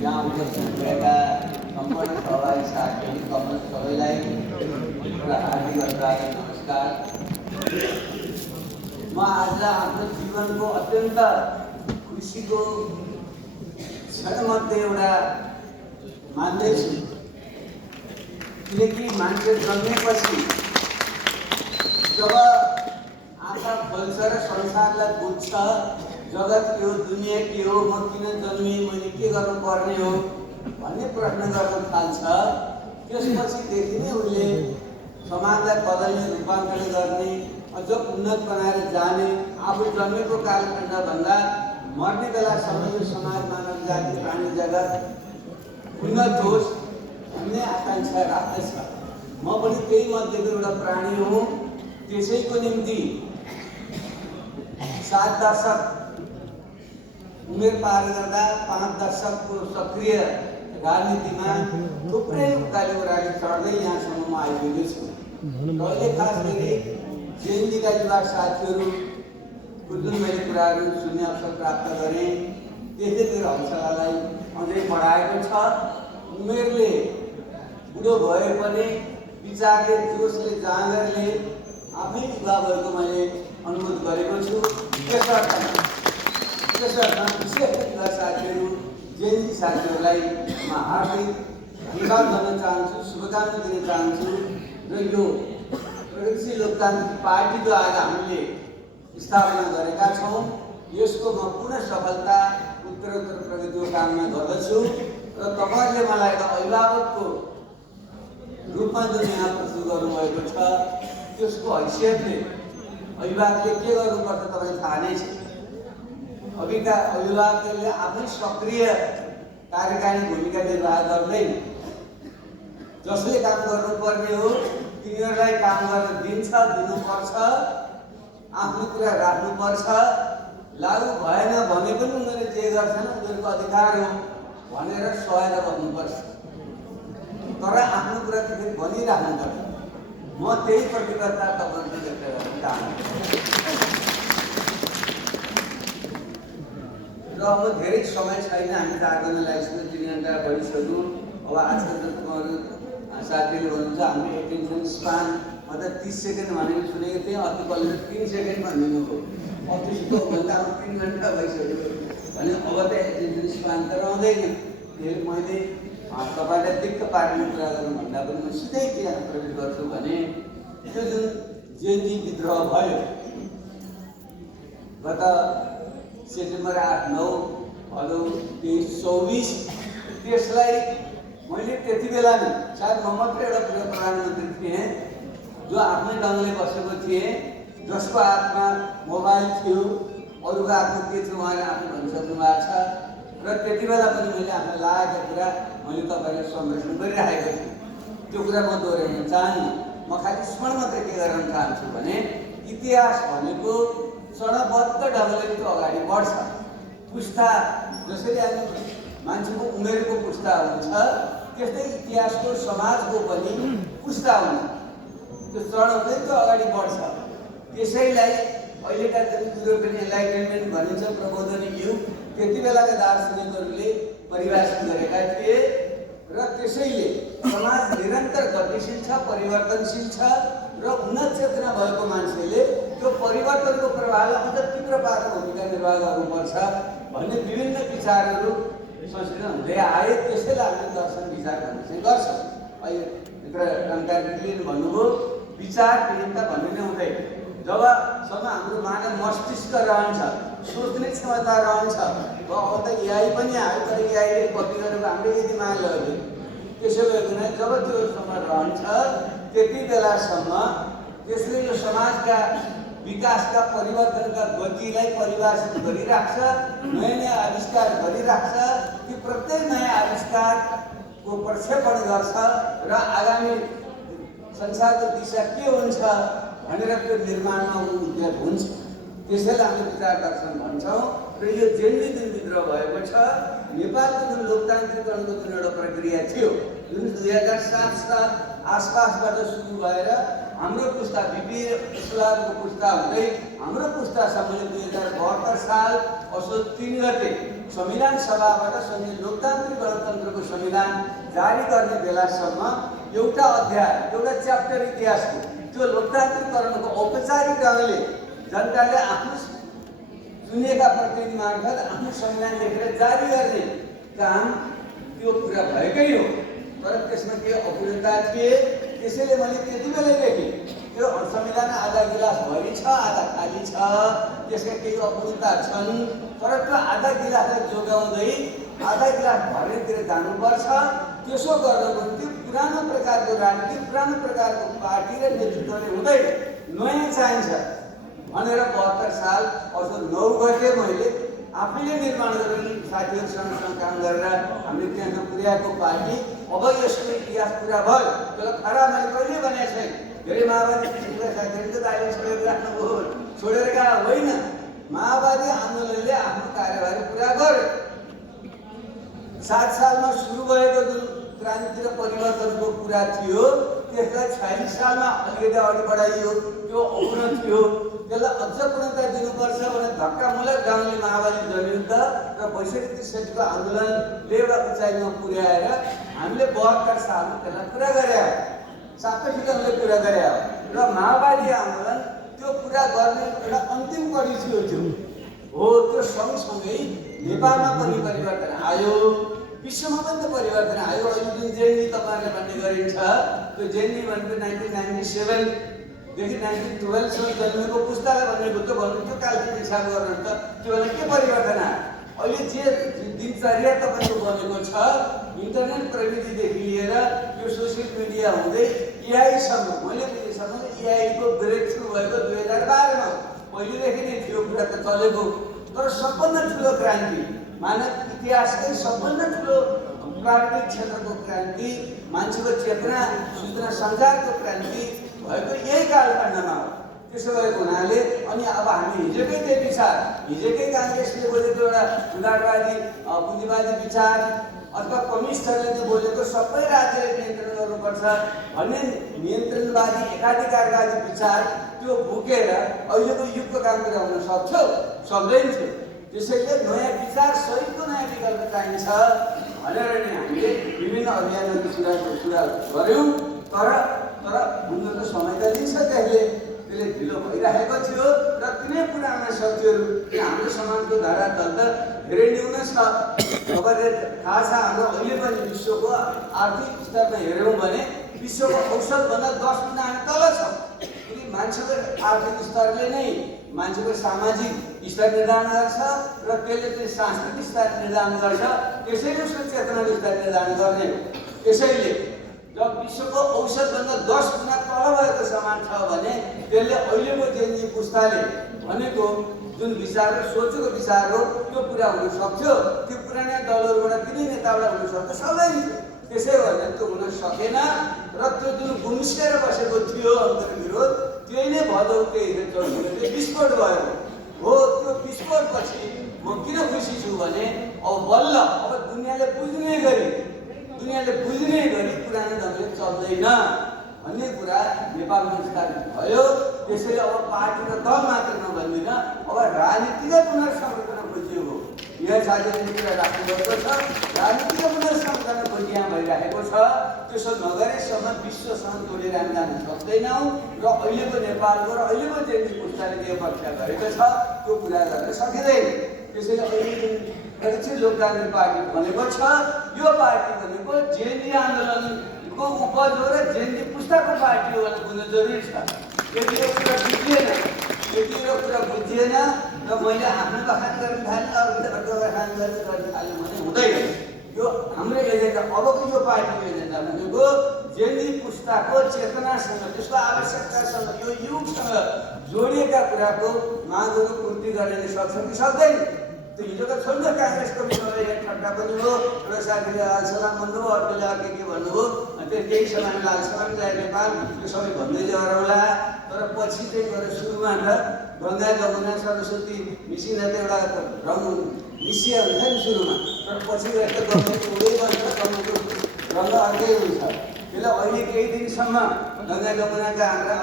यहाँ उपस्थित भएका सम्पूर्ण सहभागी साथीहरू तपाईँ सबैलाई एउटा हार्दिक अभिवादन नमस्कार। म आज आफ्नो जीवनको अत्यन्त खुसीको क्षणमध्ये एउटा मान्दैछु, किनकि मान्छे जन्मेपछि जब आँखा खोल्छ र संसारलाई बुझ्छ, जगत के हो, दुनियाँ के हो, म किन जन्मेँ, मैले के गर्नुपर्ने हो भन्ने प्रश्न गर्न थाल्छ। त्यसपछिदेखि नै उसले समाजलाई बदल्ने, रूपान्तरण गर्ने, अझ उन्नत बनाएर जाने, आफू जन्मेको कालखण्डभन्दा मर्ने बेलासम्म यो समाज, मानव जाति, प्राणी जगत उन्नत होस् भन्ने आकाङ्क्षा राख्दछ। म पनि त्यही मध्येको एउटा प्राणी हुँ। त्यसैको निम्ति 7 दशक उमेर पार गर्दा 5 दशकको सक्रिय राजनीतिमा थुप्रै उकाली ओह्राली चढ्दै यहाँसम्म म आइपुगेको छु। अहिले खास गरी जेएनजीका युवा साथीहरूको जुन मैले कुराहरू सुन्ने अवसर प्राप्त गरेँ, त्यसले मेरो हौसलालाई अझै बढाएको छ। उमेरले बुढो भए पनि विचारले, जोसले, जाँगरले आफै युवा भएको मैले अनुभूत गरेको छु। त्यसर्थ विशेष युवा साथीहरू, जेएनजी साथीहरूलाई म हार्दिक धन्यवाद भन्न चाहन्छु, शुभकामना दिन चाहन्छु। र यो प्रगतिशील लोकतान्त्रिक पार्टी जो आज हामीले स्थापना गरेका छौँ, यसको म पुनः सफलता, उत्तरोत्तर प्रगतिको कामना गर्दछु। र तपाईँहरूले मलाई एउटा अभिभावकको रूपमा जुन यहाँ प्रस्तुत गर्नुभएको छ, त्यसको हैसियतले अभिभावकले के गर्नुपर्छ तपाईँ थाहा नै छ। अभिभावकले आफै सक्रिय कार्यकारी भूमिका निर्वाह गर्दैन। जसले काम गर्नुपर्ने हो तिनीहरूलाई काम गर्न दिनुपर्छ, आफ्नो कुरा राख्नुपर्छ। लागु भएन भने पनि उनीहरूले जे गर्छन् उनीहरूको अधिकार हो भनेर सहेर बस्नुपर्छ, तर आफ्नो कुरा त फेरि भनिराख्नुपर्छ। म त्यही प्रतिबद्धता तपाईँहरूको व्यक्त गर्न चाहन्छु। र अब धेरै समय छैन, हामी 4 जना लागिसक्यो, 3 घन्टा भइसक्यो। अब आजकल त तपाईँहरू साथीहरूले भन्नुहुन्छ हाम्रो एटेन्सन स्पान मतलब 30 सेकेन्ड भनेको सुनेको थिएँ, अति बल्ल 3 सेकेन्ड भनिदिनु हो। अफिसको भन्दा अब 3 घन्टा भइसक्यो भने अब त एटेन्सन स्पान त रहँदैन। फेरि मैले तपाईँलाई दिक्क पार्ने कुरा गर्नुभन्दा पनि म सिधै के प्रवेश गर्छु भने त्यो जुन जेएनजी विद्रोह भयो गत सेप्टेम्बर 8, 9, भदौ 23, 24, त्यसलाई मैले त्यति बेला नै, सायद म मात्रै एउटा प्रधानमन्त्री थिएँ जो आफ्नै ढङ्गले बसेको थिएँ, जसको हातमा मोबाइल थियो, अरूको हातमा के थियो उहाँले आफै भनिसक्नु भएको छ। र त्यति बेला पनि मैले आफूलाई लागेको कुरा मैले तपाईँलाई संरक्षण गरिराखेको थिएँ। त्यो कुरा म दोहोऱ्याउन चाहन्न। म खालि स्मरण मात्रै के गर्न चाहन्छु भने इतिहास भनेको चरणबद्ध ढङ्गले त्यो अगाडि बढ्छ। पुस्ता जसरी हामी मान्छेको उमेरको पुस्ता हुन्छ, त्यस्तै इतिहासको, समाजको पनि पुस्ता हुन्छ। त्यो चरण हुँदै त्यो अगाडि बढ्छ। त्यसैलाई अहिलेका जुन युरोपियन एनलाइटमेन्ट भनिन्छ, प्रबोधनी युग, त्यति बेलाका दार्शनिकहरूले परिभाषित गरेका थिए। र त्यसैले समाज निरन्तर गतिशील छ, परिवर्तनशील छ र उन्नत चेतना भएको मान्छेले त्यो परिवर्तनको प्रभावलाई अझ तीव्र पार्न भूमिका निर्वाह गर्नुपर्छ भन्ने विभिन्न विचारहरू संशोधन हुँदै आए। त्यसैलाई हामीले दर्शन विचार भन्ने चाहिँ गर्छौँ। अहिले मित्र टङ्कारले भन्नुभयो विचारहीनता भन्ने नै हुँदैन। जबसम्म हाम्रो मानव मस्तिष्क रहन्छ, सोच्ने क्षमता रहन्छ, अब त एआई पनि आयो, तर एआईले कपी गरेको हाम्रो यदि दिमाग लग्यो। त्यसो भएको हुनाले जब त्योसम्म रहन्छ त्यति बेलासम्म त्यसले यो समाजका विकासका, परिवर्तनका गतिलाई परिभाषित गरिराख्छ, नयाँ नयाँ आविष्कार गरिराख्छ। ती प्रत्येक नयाँ आविष्कारको प्रक्षेपण गर्छ र आगामी संसारको दिशा के हुन्छ भनेर त्यो निर्माणमा उद्योग हुन्छ। त्यसैले हामीले विचार दर्शन भन्छौँ। र यो जेएनजी जुन विद्रोह भएको छ, नेपालको जुन लोकतान्त्रिकरणको जुन एउटा प्रक्रिया थियो, जुन 2007 साल आसपासबाट सुरु भएर हाम्रो पुस्ता बिपी इस्लामको पुस्ता हुँदै हाम्रो पुस्तासम्मले 2072 साल असोज 3 गते संविधान सभाबाट संघीय लोकतान्त्रिक गणतन्त्रको संविधान जारी गर्ने बेलासम्म एउटा अध्याय एउटा च्याप्टर इतिहासको त्यो लोकतान्त्रिकरणको औपचारिक ढङ्गले जनताले आफ्नो चुनिएका प्रतिनिधि मार्फत आफ्नो संविधान लेखेर जारी गर्ने काम त्यो पुरा भएकै हो। तर त्यसमा के अपूर्णता थिए, त्यसैले मैले त्यति बेलै देखेँ त्यो संविधान आधा गिलास भरि छ आधा खाली छ, त्यसका केही अपूर्णता छन्। तर त्यो आधा गिलासलाई जोगाउँदै आधा गिलास भर्नेतिर जानुपर्छ। त्यसो गर्नको निम्ति पुरानो प्रकारको राजनीति, पुरानो प्रकारको पार्टी र नेतृत्वले हुँदैन, नयाँ चाहिन्छ भनेर 72 साल असोज 9 गते मैले आफैले निर्माण गरेर साथीहरूसँग काम गरेर हामीले त्यहाँ पुर्याएको पार्टी अब यसको इतिहास पुरा भयो। त्यसलाई खरा मैले कहिले भनेको छैन। धेरै माओवादी साथीहरूको दाइले छोडेर राख्नुभयो, छोडेर गएको होइन। माओवादी आन्दोलनले आफ्नो कार्यभार पुरा गर्यो। 7 सालमा सुरु भएको जुन क्रान्ति र परिवर्तनको कुरा थियो त्यसलाई 46 सालमा अलिकति अगाडि बढाइयो। त्यो अपूर्ण थियो, त्यसलाई अझ पूर्णता दिनुपर्छ भनेर धक्कामुलक ढङ्गले माओवादी जनयुद्ध र 62-63को आन्दोलनले एउटा उचाइमा पुर्याएर हामीले 72 सालमा त्यसलाई पुरा गरे, सापेक्ष ढङ्गले पुरा गरे र माओवादी आन्दोलन त्यो पुरा गर्ने एउटा अन्तिम कडी थियो। त्यो हो, त्यो सँगसँगै नेपालमा पनि परिवर्तन आयो, विश्वमा पनि त परिवर्तन आयो। अहिले जुन जेएनयू तपाईँहरूले भन्ने गरिन्छ त्यो जेएनयू भनेको 1997 देखि 1912 सम्म जन्मेको पुस्तालाई भनेको त भन्नु, त्यो कालको हिसाब गर्नु त त्यो बेला के परिवर्तन आयो। अहिले जे दिनचर्या तपाईँको बनेको छ, इन्टरनेट प्रविधिदेखि लिएर यो सोसियल मिडिया हुँदै एआईसम्म, मैले बुझेसम्म एआईको ब्रेक थ्रु भएको 2012 मा, पहिलेदेखि नै थियो कुरा त चलेको। तर सबभन्दा ठुलो क्रान्ति, मानव इतिहासकै सबभन्दा ठुलो प्राविधिक क्षेत्रको क्रान्ति, मान्छेको चेतना सूचना सञ्चारको क्रान्ति भएको यही कालखण्डमा हो। त्यसो भएको हुनाले अनि अब हामी हिजोकै त्यो विचार, हिजोकै काङ्ग्रेसले बोलेको एउटा उदारवादी पुँजीवादी विचार अथवा कम्युनिस्टहरूले जो बोलेको सबै राज्यले नियन्त्रण गर्नुपर्छ भन्ने नियन्त्रणवादी एकाधिकारवादी विचार त्यो बोकेर अहिलेको युगको काम गरेर हुन सक्थ्यो, सक्दैन थियो। त्यसैले नयाँ विचार सहितको नयाँ विकल्प चाहिन्छ भनेर नै हामीले विभिन्न अभियानहरू सुरु गऱ्यौँ। तर हुन त समय त लिन्छ, त्यसले ढिलो भइरहेको थियो र कुनै पुराना शक्तिहरू हाम्रो समाजको धरातल त धेरै न्यून छ। तपाईँले थाहा छ हाम्रो अहिले पनि विश्वको आर्थिक स्तरमा हेऱ्यौँ भने विश्वको औसतभन्दा 10 गुणा हामी तल छौँ। किनकि मान्छेको आर्थिक स्तरले नै मान्छेको सामाजिक स्तर निर्धारण गर्छ र त्यसले चाहिँ सांस्कृतिक स्तर निर्धारण गर्छ, त्यसैले उसको चेतना स्तर निर्धारण गर्ने हो। त्यसैले जब विश्वको औसतभन्दा 10 गुणा तल भएको समाज छ भने त्यसले अहिलेको जेएनजी पुस्ताले भनेको जुन विचार र सोचेको विचार हो त्यो पुरा हुन सक्थ्यो। त्यो पुराना दलहरूबाट कुनै नेताबाट हुन सक्छ, सक्दैन। त्यसै भएर त्यो हुन सकेन र त्यो जुन गुम्सिएर बसेको थियो अन्तर्विरोध, त्यही नै भदौते हिजो विस्फोट भयो। हो, त्यो विस्फोटपछि म किन खुसी छु भने अब बल्ल अब दुनियाँले बुझ्ने गरी पुरानो ढङ्गले चल्दैन भन्ने कुरा नेपालमा स्थापित भयो। त्यसैले अब पार्टी र दल मात्र नभन्दिन, अब राजनीतिक पुनर्संरचना खोजियो हो। यहाँ साथीहरूले कुरा राख्नुभएको छ, राजनीतिक पुनर्संरचना खोजिया भइरहेको छ। त्यसो नगरेसम्म विश्वसँग जोडेर हामी जान सक्दैनौँ र अहिलेको नेपालको र अहिलेको जेएनजी पुस्ताले जे व्याख्या गरेको छ त्यो पुरा गर्न सकिँदैन। त्यसैले अहिले जुन प्रगतिशील लोकतान्त्रिक पार्टी भनेको छ, यो पार्टी भनेको जेएनजी आन्दोलनको उपज हो र जेएनजी पुस्ताको पार्टी हो भनेर बुझ्नु जरुरी छ। यदि यो कुरा बुझिएन र मैले आफ्नो बखान गर्न थालेँ, अर्को बखान गर्न थालेँ भने हुँदैन। यो हाम्रो एजेन्डा, अबको यो पार्टीको एजेन्डा भनेको जेएनजी पुस्ताको चेतनासँग, त्यसको आवश्यकतासँग, यो युगसँग जोडिएका कुराको मागहरू पूर्ति गर्न सक्छ कि सक्दैन। त्यो हिजोको छोड्नु काङ्ग्रेसको विषयमा एक ठट्टा पनि हो। एउटा साथीले लालसलाम भन्नुभयो, अर्कोले अर्को के भन्नुभयो, त्यो केही समय लालसलाम जाए नेपाल त्यो सबै भन्दै गरौँला। तर पछि चाहिँ गएर सुरुमा त गङ्गा जमुना सरस्वती मिसिन त एउटा रङ मिसिया हुन्छ नि सुरुमा, तर पछि गएर त गङ्गाको उडै बन्छ, गङ्गाको रङ अर्कै हुन्छ। त्यसलाई अहिले केही दिनसम्म गङ्गा जमुनाका हाम्रा